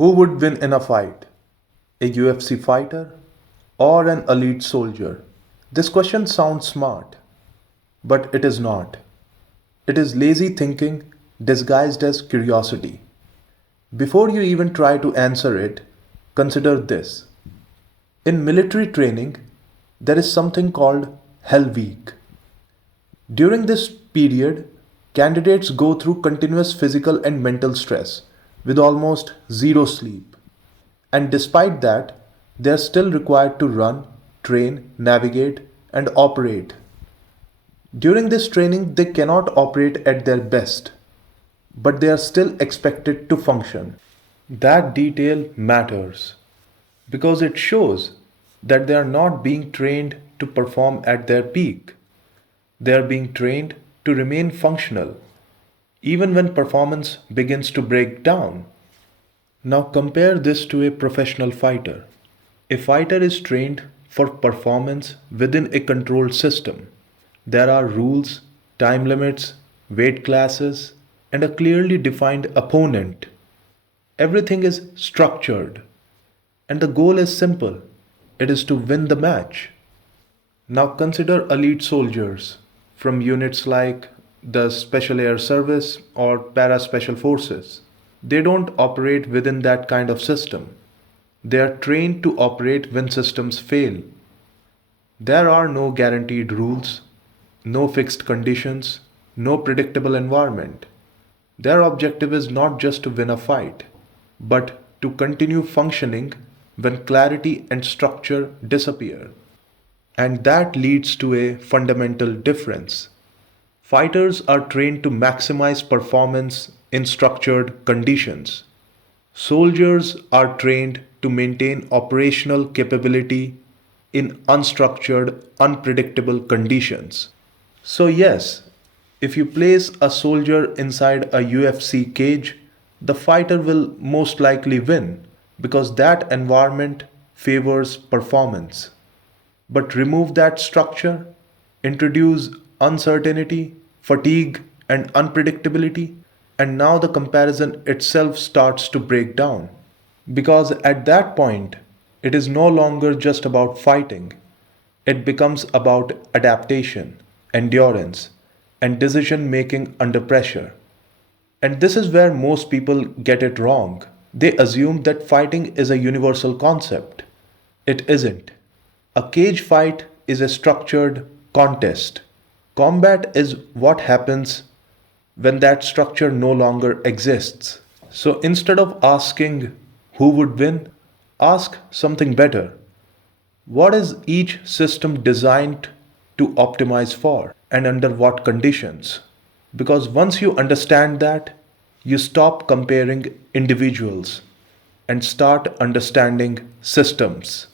Who would win in a fight? A UFC fighter or an elite soldier? This question sounds smart, but it is not. It is lazy thinking disguised as curiosity. Before you even try to answer it, consider this. In military training, there is something called Hell Week. During this period, candidates go through continuous physical and mental stress with almost zero sleep. And despite that, they are still required to run, train, navigate, and operate. During this training, they cannot operate at their best, but they are still expected to function. That detail matters because it shows that they are not being trained to perform at their peak. They are being trained to remain functional, even when performance begins to break down. Now compare this to a professional fighter. A fighter is trained for performance within a controlled system. There are rules, time limits, weight classes, and a clearly defined opponent. Everything is structured, and the goal is simple, it is to win the match. Now consider elite soldiers from units like the Special Air Service or Para Special Forces. They don't operate within that kind of system. They are trained to operate when systems fail. There are no guaranteed rules, no fixed conditions, no predictable environment. Their objective is not just to win a fight, but to continue functioning when clarity and structure disappear. And that leads to a fundamental difference. Fighters are trained to maximize performance in structured conditions. Soldiers are trained to maintain operational capability in unstructured, unpredictable conditions. So, yes, if you place a soldier inside a UFC cage, the fighter will most likely win because that environment favors performance. But remove that structure, introduce uncertainty, fatigue, and unpredictability, and now the comparison itself starts to break down. Because at that point, it is no longer just about fighting, it becomes about adaptation, endurance, and decision making under pressure. And this is where most people get it wrong. They assume that fighting is a universal concept. It isn't. A cage fight is a structured contest. Combat is what happens when that structure no longer exists. So instead of asking who would win, ask something better. What is each system designed to optimize for and under what conditions? Because once you understand that, you stop comparing individuals and start understanding systems.